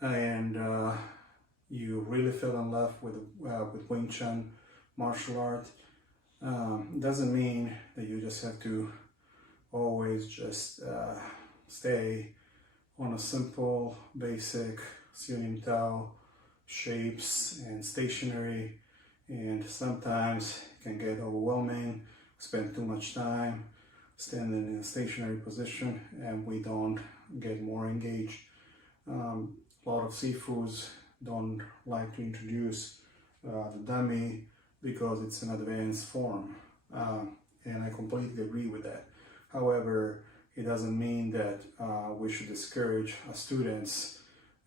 and you really fell in love with Wing Chun martial art, doesn't mean that you just have to always just stay on a simple, basic Siu Nim Tao shapes and stationary, and sometimes it can get overwhelming, spend too much time standing in a stationary position and we don't get more engaged. A lot of sifus don't like to introduce the dummy because it's an advanced form, and I completely agree with that. However, it doesn't mean that we should discourage our students,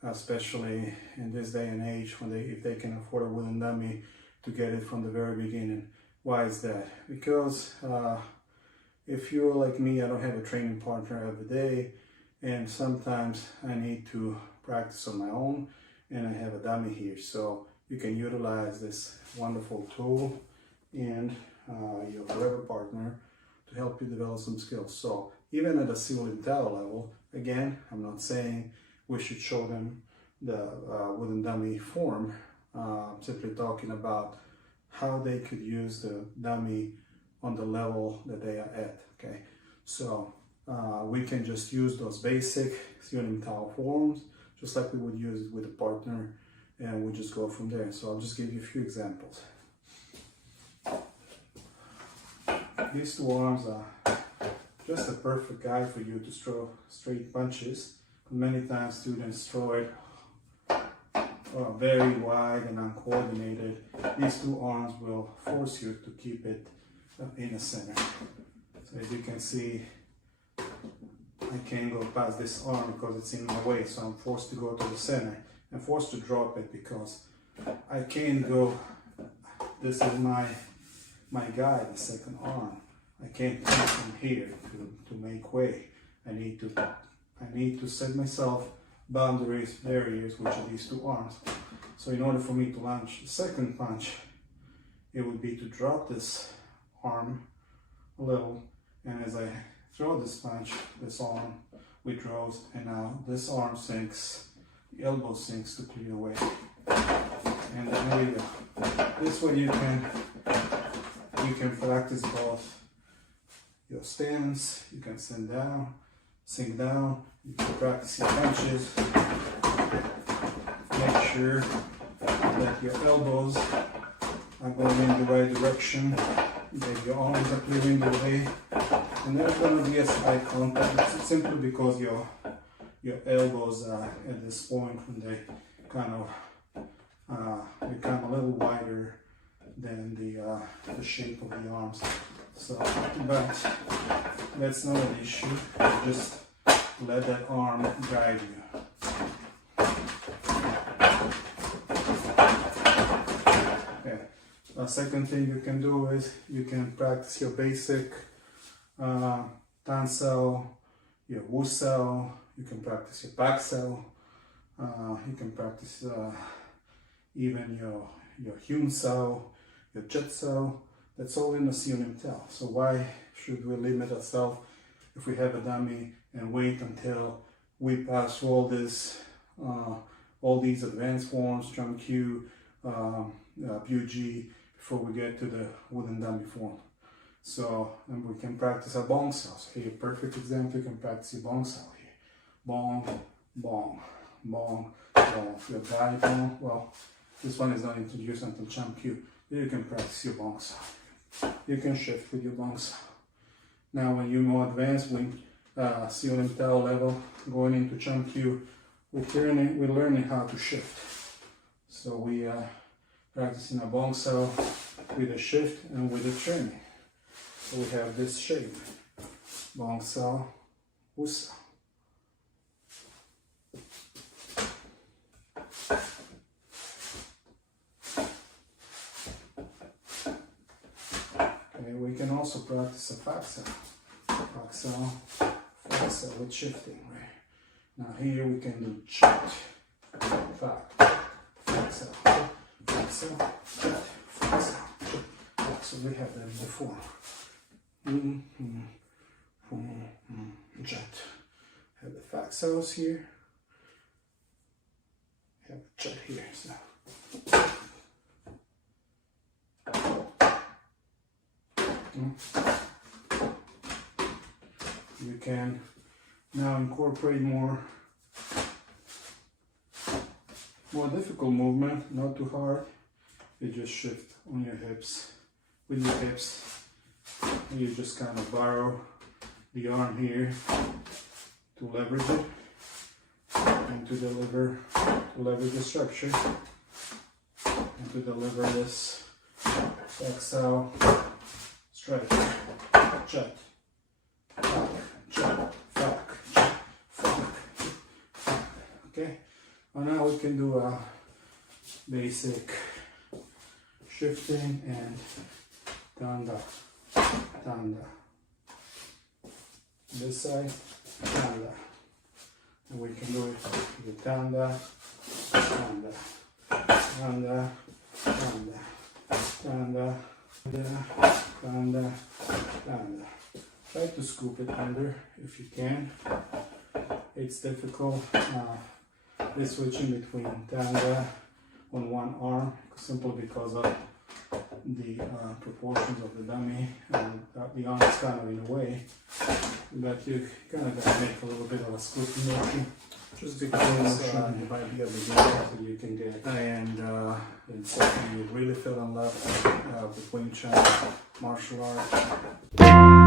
especially in this day and age, when if they can afford a wooden dummy, to get it from the very beginning. Why is that? Because if you're like me, I don't have a training partner every day, and sometimes I need to practice on my own, and I have a dummy here. So you can utilize this wonderful tool and your forever partner to help you develop some skills. So even at a Siu Nim Tao level, again, I'm not saying we should show them the wooden dummy form, simply talking about how they could use the dummy on the level that they are at, okay? So we can just use those basic Siu Nim Tao forms, just like we would use it with a partner, and we just go from there. So I'll just give you a few examples. These two arms are just a perfect guide for you to throw straight punches. Many times students throw it very wide and uncoordinated. These two arms will force you to keep it in the center. So as you can see, I can't go past this arm because it's in my way, so I'm forced to go to the center. I'm forced to drop it because I can't go. This is my guide, the second arm. I can't come from here to make way. I need to set myself boundaries, barriers, which are these two arms. So in order for me to launch the second punch, it would be to drop this arm a little, and as I throw this punch, this arm withdraws, and now this arm sinks, the elbow sinks to clear away. And there you go. This way you can practice both your stance, you can sink down, you can practice your punches, make sure that your elbows are going in the right direction, that your arms are clearing the way, and there's going to be a eye contact. It's simply because your elbows are at this point when they kind of become a little wider than the shape of the arms. So, but that's not an issue. Just let that arm guide you. Okay. The second thing you can do is you can practice your basic Tan Sao, your Wu Sao. You can practice your Back Sao. You can practice even your Hyun Sao, your Jet Sao. That's all in the Siu Nim Tao. So why should we limit ourselves if we have a dummy and wait until we pass all these advanced forms, Chun Q, PUG, before we get to the wooden dummy form? So, and we can practice our bong sao. So here, perfect example, you can practice your bong sao here. Bong, bong, bong, bong. Your guy bong, well, this one is not introduced until Chun Q. Here you can practice your bong sao. You can shift with your bong sao. Now when you're more advanced, when Siu Nim Tao level, going into Chun Q, we're learning how to shift. So we are practicing a bong sao with a shift and with a turning. So we have this shape, bong sao, wu sao. We can also practice a back sao, front sao with shifting, right? Now here we can do jet, back sao, front sao, jet, front sao. So we have that before. Jet. Have the back saos here. like chat here. So. You can now incorporate more difficult movement, not too hard. You just shift on your hips, with your hips. You just kind of borrow the arm here to leverage it and to leverage the structure and to deliver this exhale stretch, chat, okay. And now we can do a basic shifting and tanda. This side, tanda. And we can do it with tanda, tanda, tanda, tanda, tanda, tanda, tanda. Try to scoop it under if you can. It's difficult. This switching between tanda on one arm simply because of the proportions of the dummy, and the arm is kind of in the way, but you kind of got to make a little bit of a scooping motion just because you might be able to do that, so you can get and so you really fell in love with Wing Chun martial art.